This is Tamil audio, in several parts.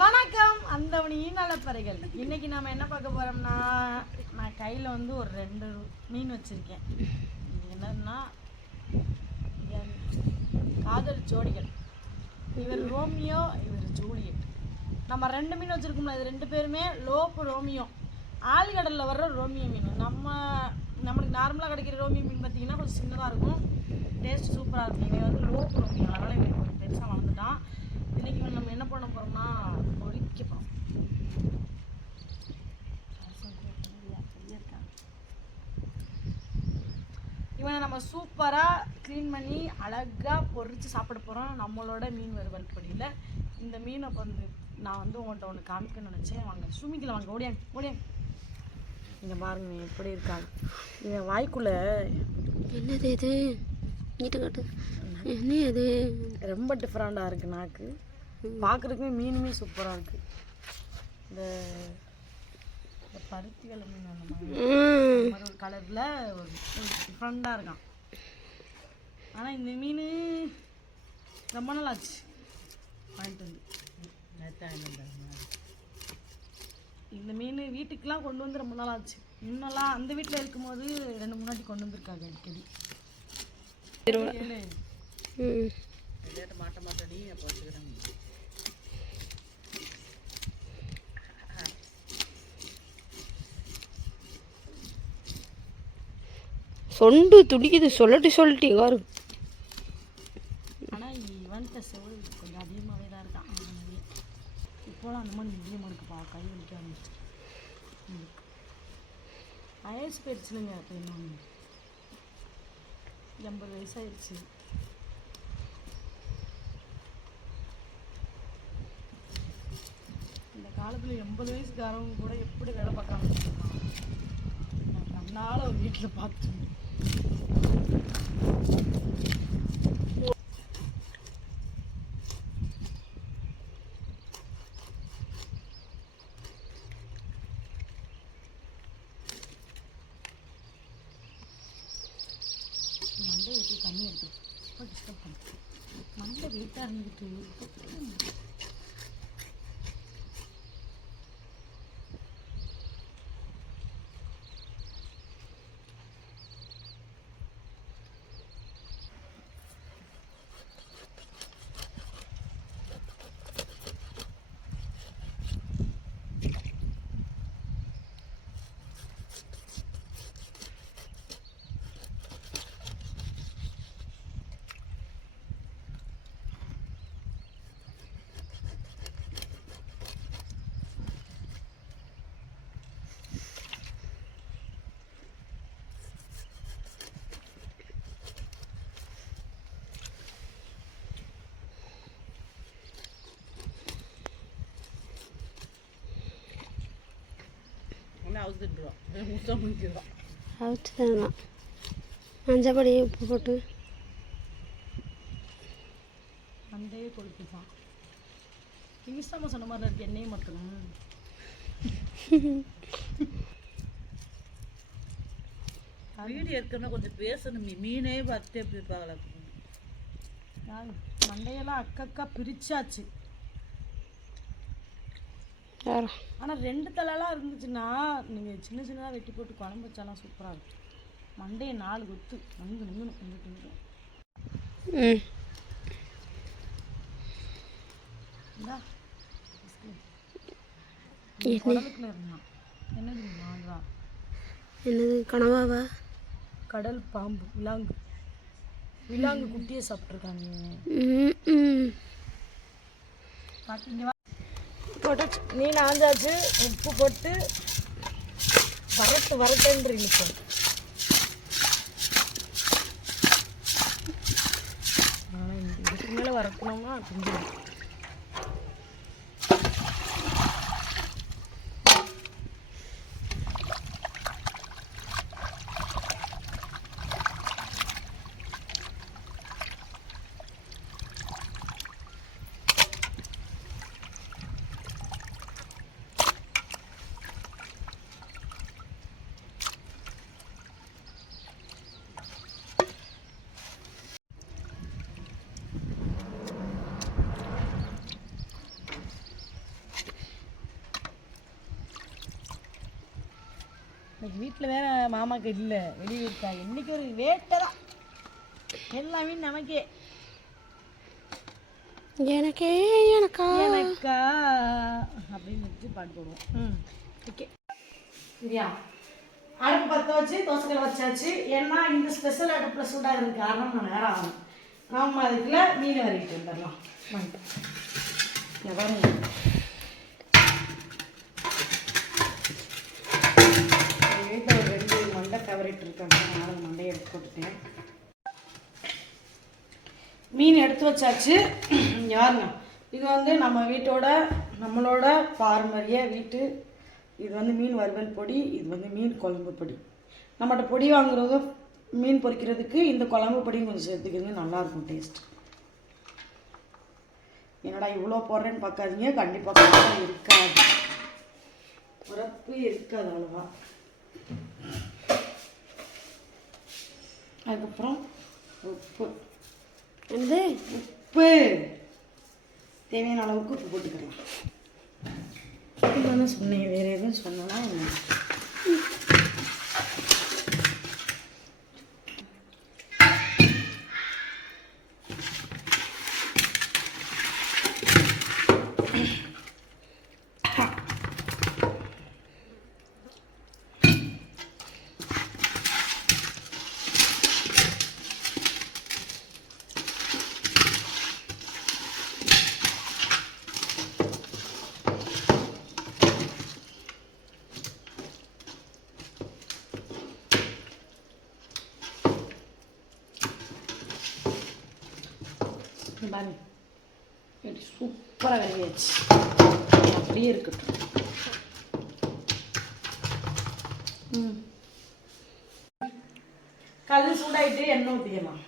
வணக்கம் அந்தவனி நலப்பறைகள் இன்னைக்கு நாம என்ன பார்க்க போறோம்னா நான் கையில வந்து ஒரு ரெண்டு மீன் வச்சிருக்கேன். என்னன்னா காதல் ஜோடிகள். இவர் ரோமியோ இவர் ஜூலியட். நம்ம ரெண்டு மீன் வச்சிருக்கோம்ல இது ரெண்டு பேருமே லோப்பு ரோமியோ. ஆழ்கடலில் வர்ற ரோமியோ மீன். நம்ம நம்மளுக்கு நார்மலாக கிடைக்கிற ரோமியோ மீன் பார்த்தீங்கன்னா கொஞ்சம் சின்னதாக இருக்கும். டேஸ்ட் சூப்பராக இருக்கும். இங்கே வந்து லோப்பு ரோமியோ அதனால் இவன் கொஞ்சம் பெருசாக வளர்ந்துட்டான் இன்னைக்கு இவன் நம்ம என்ன பண்ண போகிறோம்னா பொரிக்க போகிறோம் இவனை நம்ம சூப்பராக க்ளீன் பண்ணி அழகாக பொரிச்சு சாப்பிட போகிறோம் நம்மளோட மீன் வறுவல் பொடியில். இந்த மீனை வந்து நான் வந்து உங்கள்கிட்ட ஒன்று காமிக்கணும்னு நினச்சேன். வாங்க சுமிக்கில் வாங்க. ஓடியாங்க ஓடியாங்க இங்கே பாருங்க எப்படி இருக்காங்க. இவன் வாய்க்குள்ளே என்னது இது? நீட்டு காட்டு என்ன இது ரொம்ப டிஃப்ரெண்ட்டாக இருக்குது நாக்கு. பார்க்குறதுக்குமே மீனுமே சூப்பராக இருக்குது இந்த பருத்தி வெள்ளை மீன் அந்த கலரில் ஒரு டிஃப்ரெண்ட்டாக இருக்கான். ஆனால் இந்த மீன் ரொம்ப நாள் ஆச்சு வாங்கிட்டு வந்து. இந்த மீன் வீட்டுக்கெலாம் கொண்டு வந்து ரொம்ப நாள் ஆச்சு முன்னெல்லாம் அந்த வீட்டில் இருக்கும்போது ரெண்டு முன்னாடி கொண்டு வந்திருக்காங்க அடிக்கடி. மாட்ட மாட்டடி அப்போ வச்சுக்கிறேன். தொண்டு துடிக்குது. சொல்லட்டி சொல்லிட்டு வாரு ஆனால் இவன்கிட்ட செவல் கொஞ்சம் அதிகமாகவே தான் இருக்கான். இப்போலாம் அந்த மாதிரி மீடியமாக இருக்குப்பா கை வலிக்க ஆரம்பிச்சு வயசு போயிடுச்சுனுங்க அப்போ என்ன எண்பது வயசாயிடுச்சு இந்த காலத்தில் எண்பது வயசுக்காரவங்க கூட எப்படி வேலை பார்க்காம இருக்காங்க நான் ஒரு வீட்டில் பார்த்து மண்டை எடுத்து தண்ணி எடுத்து? ரொம்ப டிஸ்டர்ப் பண்ணுது மண்டை வெயிட்டாக இருந்துட்டு அவுச்சு தானா? மஞ்சப்படி உப்பு போட்டு. மண்டையே கொளுத்துதான் இங்கிஸ்தாம சொன்ன மாதிரி இருக்கு. எண்ணெயை மட்டும் வீடியோ எடுக்கணும் கொஞ்சம் பேசணும். மீனே பார்த்துட்டு எப்படி இருப்பாங்களா? மண்டையெல்லாம் அக்கக்கா பிரிச்சாச்சு. ஆனால் ரெண்டு தலைலாம் இருந்துச்சுன்னா நீங்கள் சின்ன சின்னதாக வெட்டி போட்டு குழம்பு வச்சாலாம் சூப்பராக இருக்கும். மண்டையை நாலு கொத்து. நங்கு நங்குன்னு கொஞ்சம் கொஞ்சம். ம். இந்தா. என்ன? குடலுக்குள்ள இருந்தான். என்ன தெரியுமா அதுதான் என்னது கனவாவா? கடல் பாம்பு விலாங்கு. விலாங்கு குட்டியை சாப்பிட்ருக்காங்க ம் மீன் ஆஞ்சாச்சு உப்பு போட்டு வரட்டு வரட்டுன்றீங்க இப்போ இதுக்கு மேலே வரட்டணும்னா கொஞ்சம் வீட்டில் வேற மாமாக்கு இல்லை. வெளியே இருக்கா? இன்னைக்கு ஒரு வேட்டை தான் எல்லாமே நமக்கே. எனக்கே எனக்கா? எனக்கா? அப்படின்னு வச்சு பாட்டு போடுவோம். ம் ஓகே. சரியா அடுப்பு பற்ற வச்சு தோசைக்கல் வச்சாச்சு. ஏன்னா இந்த ஸ்பெஷல் அடுப்பில் சூடாக இருக்கு காரணம் நான் நேரம் ஆகும் நம்ம அதுக்குள்ள மீன் வரைக்கிட்டு வந்துடலாம். வாங்க இங்க பாருங்க ரெண்டு இருக்காங்க அதனால மண்டையை எடுத்து போட்டுட்டேன். மீன் எடுத்து வச்சாச்சு. யாருங்க? இது வந்து நம்ம வீட்டோட நம்மளோட பாரம்பரிய வீட்டு இது வந்து மீன் வறுவல் பொடி இது வந்து மீன் குழம்பு பொடி. நம்மகிட்ட பொடி வாங்குறது மீன் பொரிக்கிறதுக்கு இந்த குழம்பு பொடியும் கொஞ்சம் சேர்த்துக்கிறது நல்லாயிருக்கும் டேஸ்ட் என்னடா இவ்வளோ போடுறேன்னு பார்க்காதீங்க கண்டிப்பாக இருக்காது. உரப்பு இருக்காது அவ்வளோவா. அதுக்கப்புறம் உப்பு. என்னது? உப்பு. தேவையான அளவுக்கு உப்பு போட்டுக்கலாம். இதுதானே சொன்னேன் வேறு எதுவும் சொன்னா என்ன இங்க பாருங்க எப்படி சூப்பராக கழுவியாச்சு இது அப்படியே இருக்கட்டும். ம். கல் சூடாயிட்டு எண்ணெய் ஊற்றிக்கலாம்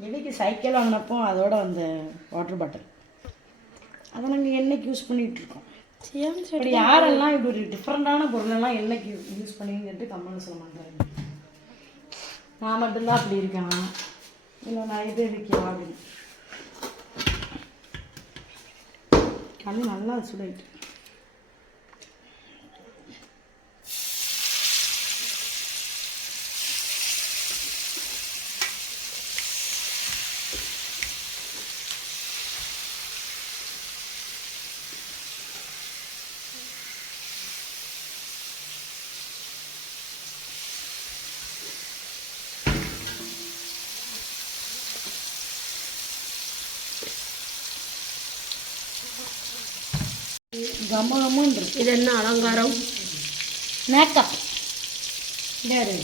எதுக்கு சைக்கிள் வாங்கினப்போ அதோட அந்த வாட்டர் பாட்டில் அதை நாங்கள் எண்ணெய்க்கு யூஸ் சியான் இப்படி யாரெல்லாம் இப்படி ஒரு டிஃப்ரெண்டான பொருளெல்லாம் எண்ணெய்க்கு யூஸ் பண்ணுவீங்கன்ட்டு கம்மன்னு சொல்ல மாட்டாங்க. நான் மட்டும்தான் அப்படி இருக்கேன். இல்லை நிறைய பேர் இருக்கியா அப்படின்னு. கண்ணு நல்லா சுடாயிட்டு கம கமன்னு இருக்கு. இது என்ன அலங்காரம்? மேக்கப் யாரு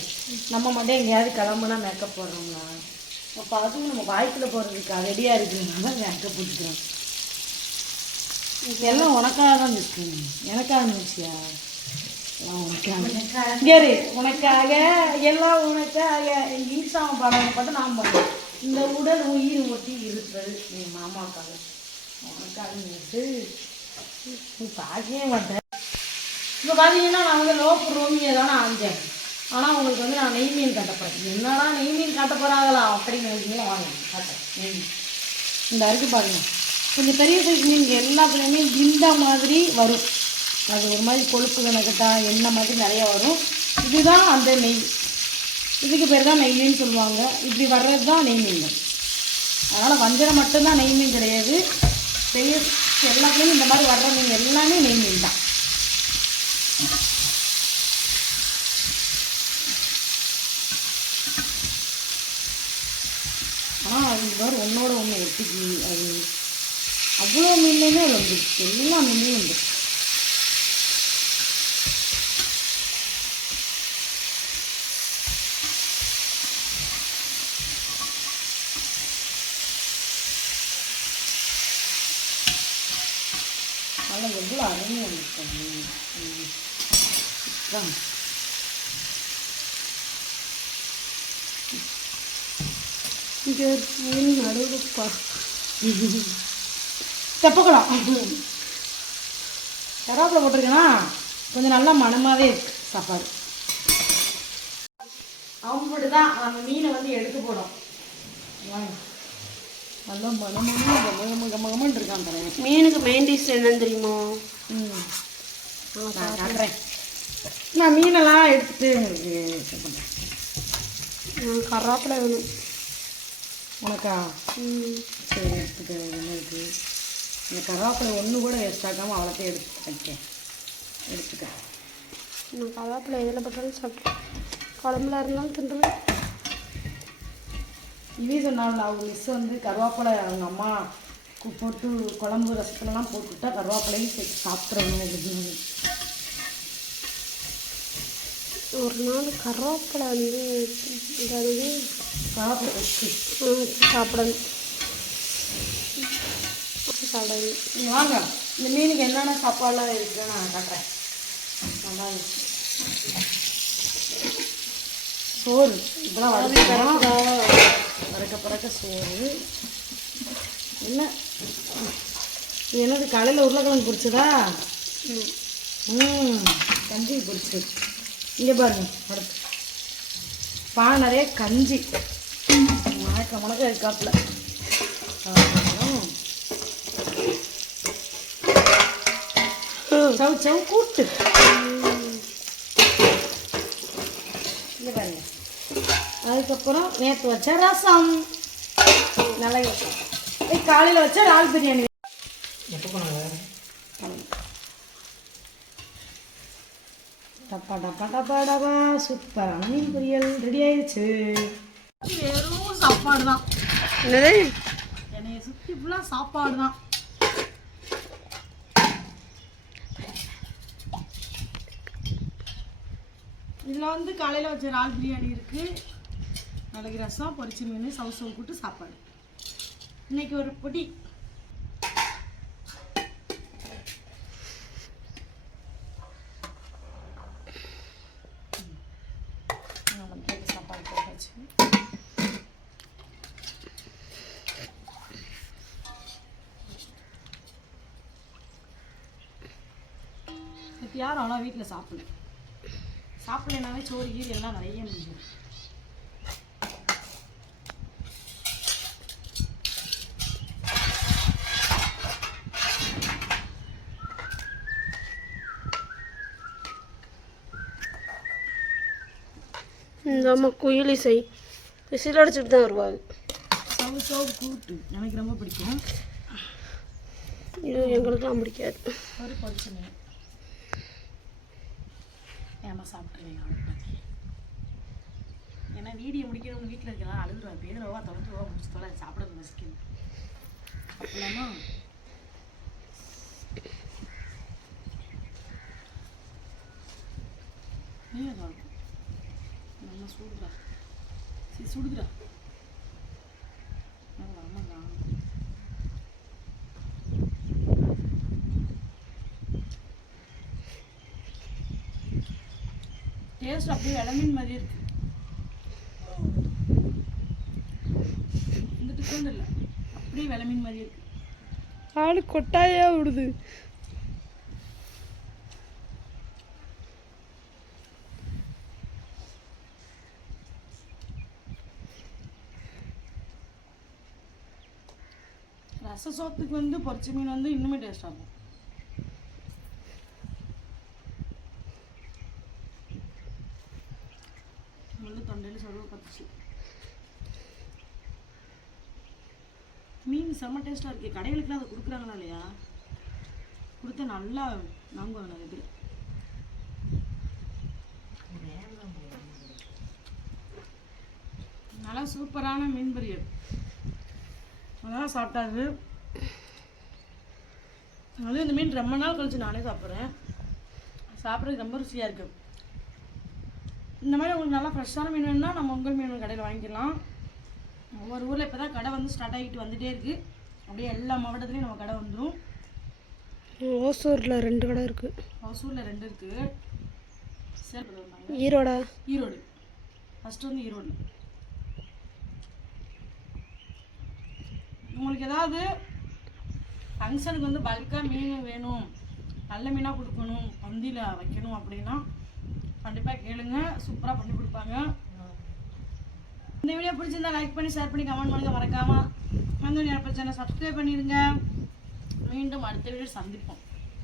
நம்ம மட்டும் எங்கேயாவது கிளம்புனா மேக்கப் போடுறோம்னா அப்போ அதுவும் நம்ம வாய்க்குள்ள போகிறதுக்கு ரெடியாக இருக்குதுனால மேக்கப் போட்டுக்கிறோம். இதெல்லாம் உனக்காக தான் இருக்கு எனக்காக எல்லாம் உனக்காக. கேரு உனக்காக எல்லாம் உனக்காக. ஈசாம படம் பார்த்து நான் பண்ணேன் இந்த உடல் உயிர் ஒட்டி இருப்பது நீ மாமாக்காக உனக்காக பார்க்கவே மாட்டேன் இப்போ பார்த்தீங்கன்னா நான் வந்து லோப்பு ரோமியை தானே ஆஞ்சேன் ஆனால் உங்களுக்கு வந்து நான் நெய் மீன் காட்ட போகிறேன் என்னடா நெய் மீன் காட்ட போகிறாங்களா அப்படின்னு நினைச்சீங்கன்னா வாங்க காட்டேன் நெய் இந்த அரிசி பாருங்க. கொஞ்சம் பெரிய சைஸ் மீன் எல்லா பிள்ளையுமே இந்த மாதிரி வரும். அது ஒரு மாதிரி கொழுப்பு கணக்கிட்டா எண்ணெய் மாதிரி நிறையா வரும். இதுதான் அந்த நெய். இதுக்கு பேர் தான் நெய் மீன் சொல்லுவாங்க. இப்படி வர்றது தான் நெய் மீன் அதனால் வஞ்சரம் மட்டும்தான் நெய் மீன் கிடையாது. பெரிய எல்லாத்துலேயும் இந்த மாதிரி வர்ற மீன் எல்லாமே நெய் மீன் தான். ஆனால் அது மாதிரி ஒன்றோட ஒன்று ஒட்டிக்கு அது அவ்வளோ மீன்லேயுமே அது வந்துருச்சு. எல்லா மீன்லேயும் வந்துருச்சு. ஆனால் எவ்வளோ அருமையாக இருக்கும் இங்கே நடுவுப்பா தெப்பக்குளம். கருவேப்பிலை போட்டிருக்கேன்னா கொஞ்சம் நல்லா மணமாகவே இருக்கு சாப்பாடு. அவங்கள்ட்ட தான் அந்த மீனை வந்து எடுத்து போடும் வாங்க. நல்லா மணமான கம கம கம கமன்னு இருக்கான் தரேன் மீனுக்கு மெயின் டிஷ் என்னன்னு தெரியுமா? ம். நான் காட்டுறேன். நான் மீனெல்லாம் எடுத்துட்டு உங்களுக்கு இது பண்ணுறேன் நான் கருவேப்பிலை வேணும். உனக்கா? ம். சரி எடுத்துக்க. என்ன இருக்குது இந்த கருவேப்பிலை ஒன்று கூட வேஸ்ட் ஆகாமல் அவ்வளோத்தையும் எடுத்து வைக்கேன் எடுத்துக்க. நான் கருவேப்பிலை எதில் பட்டாலும் சாப்பிட்டேன் குழம்புல இருந்தாலும் தின்றுவேன். இவே சொன்னாங்களா அவங்க மிஸ் வந்து கருவேப்பிலை அவங்க அம்மா போட்டு குழம்பு ரசத்துலலாம் போட்டுவிட்டா கருவேப்பிலையும் சேர்த்து சாப்பிட்றணும் அப்படின்னு ஒரு நாள் கருவேப்பிலை வந்து இதாவது கருவேப்பிலை சாப்பிடணும். சாப்பிடணும். வாங்க இந்த மீனுக்கு என்னென்ன சாப்பாடுலாம் இருக்குன்னு நான் காட்டுறேன். நல்லா இருந்துச்சு. சோறு. இதெல்லாம் வறுக்கலாம் பறக்க பறக்க சோறு. என்ன? இது என்னது காலையில் உருளைக்கிழங்கு பிடிச்சதா ம். கஞ்சி பிடிச்சி இங்கே பாருங்க அடுத்து பா நிறைய கஞ்சி. மணக்க மணக்க இருக்காப்புல. சவு சவு கூட்டு இங்கே பாருங்க அதுக்கப்புறம் நேற்று வச்ச ரசம். நல்லா இருக்கும் ஏய் காலையில் வச்ச ரால் பிரியாணி. எப்போ போனாங்க டப்பா டப்பா டப்பா டப்பா. சூப்பரான மீன் பொரியல். ரெடி ஆயிடுச்சு. வெறும் சாப்பாடு தான். என்னது? என்னைய சுற்றி ஃபுல்லாக சாப்பாடு தான். இதில் வந்து காலையில் வச்ச இறால் பிரியாணி இருக்குது மிளகு ரசம் பொரிச்ச மீன் சவு சவு கூட்டு சாப்பாடு. இன்னைக்கு ஒரு பொடி. சாப்பாடு போட்டாச்சு. யாரும் அவ்வளோ வீட்டில் சாப்பிடல. சாப்பிடலனாவே சோறு கீறி எல்லாம் நிறைய முடியும் இந்த அம்மா குயிலி செய் விசில் அடிச்சுட்டு தான் வருவாங்க சவு சவு கூட்டு. எனக்கு ரொம்ப பிடிக்கும். இது எங்களுக்குலாம் பிடிக்காது. ஒரு பொரிச்ச மீன். ஏமா சாப்பிட்ருவீங்க ஏன்னா வீடியோ முடிக்கணும்னு வீட்டில் இருக்கலாம் அழுதுருவா பேருவா தொலைஞ்சு ரூபா முடிச்சு தொலை சாப்பிட மசிக்கணும் அப்படின்னா இருக்கும்? நல்லா சூடுடா. சரி சுடுதுடா. டேஸ்ட் அப்படியே இளமீன் மாதிரி இருக்கு. இந்த டிஃப்ரெண்ட் இல்லை அப்படியே விளமீன் மாதிரி இருக்கு. ஆளு கொட்டாயா விடுது. ரச சோத்துக்கு வந்து பொரிச்ச மீன் வந்து இன்னுமே டேஸ்டாக இருக்கும் வந்து தொண்டையில் சொருவ பத்துச்சு மீன் செம்ம டேஸ்ட்டாக இருக்கு. கடைகளுக்குலாம் அதை கொடுக்குறாங்களா இல்லையா? கொடுத்தா நல்லா வாங்குவாங்க நிறைய பேர் நல்லா சூப்பரான மீன் பொரியல். அதெல்லாம் சாப்பிட்டாது அதுவும் இந்த மீன் ரொம்ப நாள் கழிச்சு நானே சாப்பிட்றேன். சாப்பிட்றதுக்கு ரொம்ப ருசியாக இருக்குது இந்த மாதிரி உங்களுக்கு நல்லா ஃப்ரெஷ்ஷான மீன் வேணும்னா நம்ம உங்கள் மீன் கடையில் வாங்கிக்கலாம். ஒவ்வொரு ஊரில் இப்போ தான் கடை வந்து ஸ்டார்ட் ஆகிட்டு வந்துட்டே இருக்குது அப்படியே எல்லா மாவட்டத்துலேயும் நம்ம கடை வந்துடும் ஓசூரில் ரெண்டு கடை இருக்குது ஹவுசூரில் ரெண்டு இருக்குது ஈரோடா? ஈரோடு. ஃபஸ்ட்டு வந்து ஈரோடு. உங்களுக்கு ஏதாவது ஃபங்க்ஷனுக்கு வந்து பல்காக மீன் வேணும் நல்ல மீனாக கொடுக்கணும் பந்தியில் வைக்கணும் அப்படின்னா கண்டிப்பாக கேளுங்க. சூப்பராக பண்ணி கொடுப்பாங்க. இந்த வீடியோ பிடிச்சிருந்தா லைக் பண்ணி ஷேர் பண்ணி கமெண்ட் பண்ணுங்க. மறக்காமல் வந்து பிரச்சனை சப்ஸ்கிரைப் பண்ணிடுங்க. மீண்டும் அடுத்த வீடியோ சந்திப்போம்.